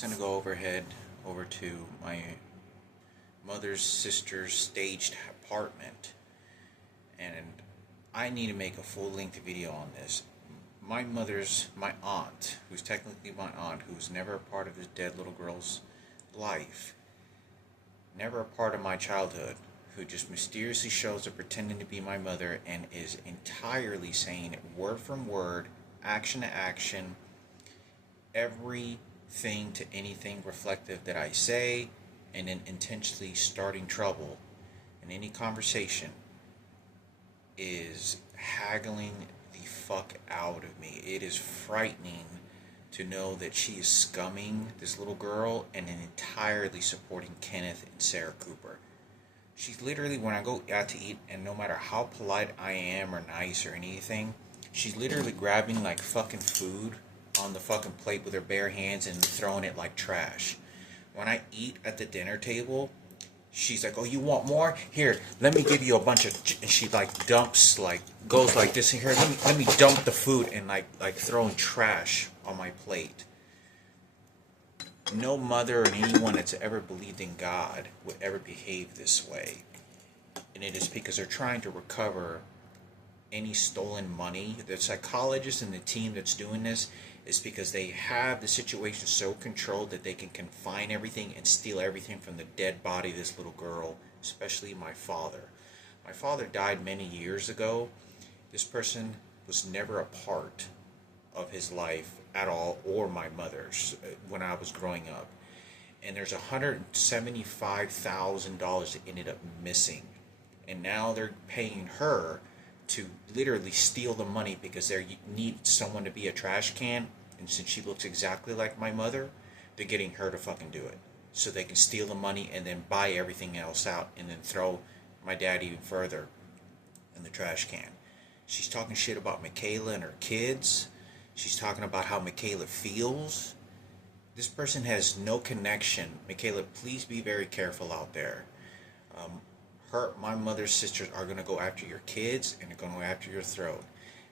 Going to go over to my mother's sister's staged apartment, and I need to make a full-length video on this. My aunt, who's technically my aunt, who's never a part of this dead little girl's life, never a part of my childhood, who just mysteriously shows up pretending to be my mother and is entirely saying word from word, action to action, everything to anything reflective that I say, and then intentionally starting trouble in any conversation is haggling the fuck out of me. It is frightening to know that she is scumming this little girl and then entirely supporting Kenneth and Sarah Cooper. She's literally, when I go out to eat, and no matter how polite I am or nice or anything, she's literally grabbing like fucking food on the fucking plate with her bare hands and throwing it like trash. When I eat at the dinner table, she's like, "Oh, you want more? Here, let me give you a bunch of," and she like dumps, like goes like this in here. Let me dump the food and like throwing trash on my plate. No mother or anyone that's ever believed in God would ever behave this way, and it is because they're trying to recover any stolen money. The psychologist and the team that's doing this is because they have the situation so controlled that they can confine everything and steal everything from the dead body of this little girl, especially my father. My father died many years ago. This person was never a part of his life at all, or my mother's, when I was growing up. And there's $175,000 that ended up missing. And now they're paying her to literally steal the money because they need someone to be a trash can, and since she looks exactly like my mother, they're getting her to fucking do it so they can steal the money and then buy everything else out and then throw my dad even further in the trash can. She's talking shit about Mikayla and her kids. She's talking about how Mikayla feels. This person has no connection. Mikayla, please be very careful out there. My mother's sisters are going to go after your kids, and they're going to go after your throat.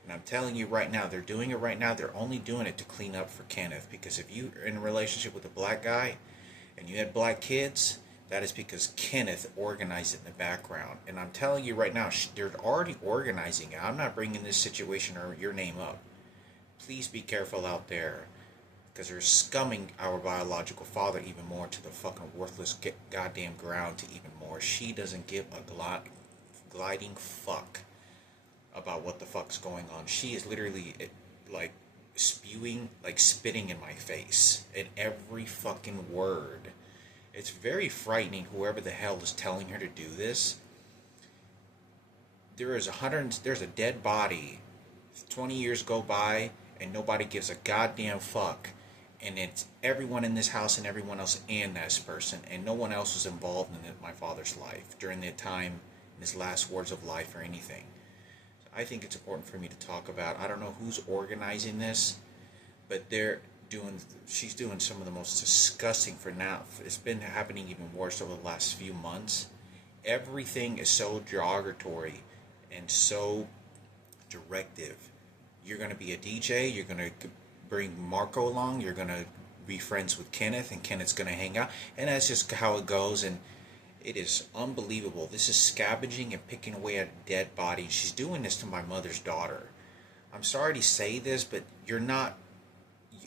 And I'm telling you right now, they're doing it right now. They're only doing it to clean up for Kenneth. Because if you're in a relationship with a black guy and you had black kids, that is because Kenneth organized it in the background. And I'm telling you right now, they're already organizing it. I'm not bringing this situation or your name up. Please be careful out there, because they're scumming our biological father even more to the fucking worthless goddamn ground to even more. She doesn't give a gliding fuck about what the fuck's going on. She is literally like spewing, like spitting in my face in every fucking word. It's very frightening, whoever the hell is telling her to do this. There's a dead body. 20 years go by and nobody gives a goddamn fuck. And it's everyone in this house and everyone else and this person. And no one else was involved in my father's life during the time, in his last words of life or anything. So I think it's important for me to talk about. I don't know who's organizing this, but she's doing some of the most disgusting for now. It's been happening even worse over the last few months. Everything is so derogatory and so directive. You're going to be a DJ, you're going to bring Marco along, you're going to be friends with Kenneth, and Kenneth's going to hang out, and that's just how it goes. And it is unbelievable. This is scavenging and picking away at a dead body. She's doing this to my mother's daughter. I'm sorry to say this, but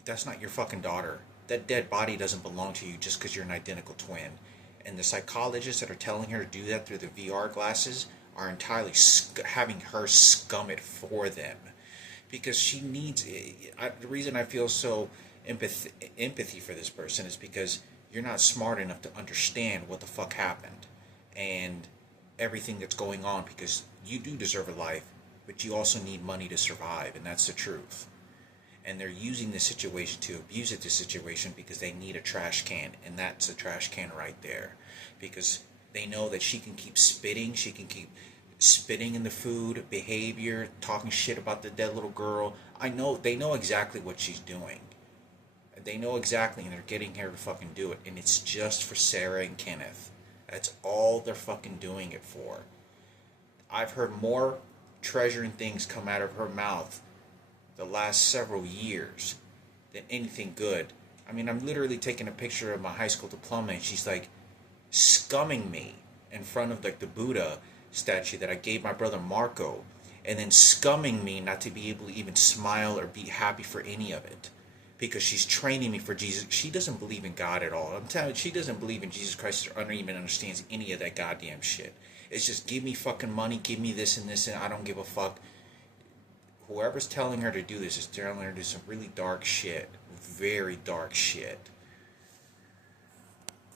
that's not your fucking daughter. That dead body doesn't belong to you just because you're an identical twin. And the psychologists that are telling her to do that through the VR glasses are entirely having her scum it for them. Because she needs it. The reason I feel so empathy for this person is because you're not smart enough to understand what the fuck happened and everything that's going on, because you do deserve a life, but you also need money to survive, and that's the truth. And they're using this situation to abuse the situation because they need a trash can, and that's a trash can right there. Because they know that she can keep spitting in the food, behavior, talking shit about the dead little girl. They know exactly what she's doing. They know exactly, and they're getting her to fucking do it. And it's just for Sarah and Kenneth. That's all they're fucking doing it for. I've heard more treasuring things come out of her mouth the last several years than anything good. I mean, I'm literally taking a picture of my high school diploma, and she's like scumming me in front of like the Buddha statue that I gave my brother Marco, and then scumming me not to be able to even smile or be happy for any of it, because she's training me for Jesus. She doesn't believe in God at all. I'm telling you, she doesn't believe in Jesus Christ or even understands any of that goddamn shit. It's just give me fucking money, give me this and this, and I don't give a fuck. Whoever's telling her to do this is telling her to do some really dark shit. Very dark shit.